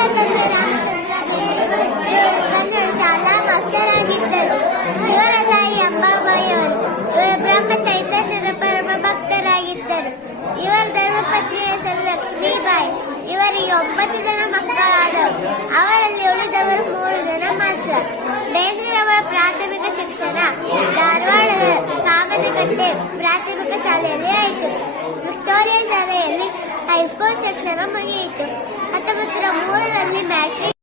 ಇವರ ತಂದೆ ರಾಮಚಂದ್ರ ಬೇಂದ್ರೆ ಇವರು ಕನ್ನಡ ಶಾಲಾ ಮಾಸ್ತರಾಗಿದ್ದರು. ಇವರ ತಾಯಿ ಅಂಬಾಬಾಯಿಯವರು ಇವರು ಬ್ರಹ್ಮ ಚೈತನ್ಯರ ಪರಮ ಭಕ್ತರಾಗಿದ್ದರು. ಇವರ ಧರ್ಮಪತ್ನಿಯ ಹೆಸರು ಲಕ್ಷ್ಮೀಬಾಯಿ. ಇವರಿಗೆ 9 ಜನ ಮಕ್ಕಳಾದವು. ಅವರಲ್ಲಿ ಉಳಿದವರು 3 ಜನ ಮಾತ್ರ. ಬೇಂದ್ರೆಯವರ ಪ್ರಾಥಮಿಕ ಶಿಕ್ಷಣ ಧಾರವಾಡದ ಕಾಗದಕಟ್ಟೆ ಪ್ರಾಥಮಿಕ ಶಾಲೆಯಲ್ಲಿ ಆಯಿತು. ವಿಕ್ಟೋರಿಯಾ ಶಾಲೆಯಲ್ಲಿ ಹೈಸ್ಕೂಲ್ ಶಿಕ್ಷಣ ಮುಗಿಯಿತು. 1903ರಲ್ಲಿ ಮ್ಯಾಟ್ರಿಕ್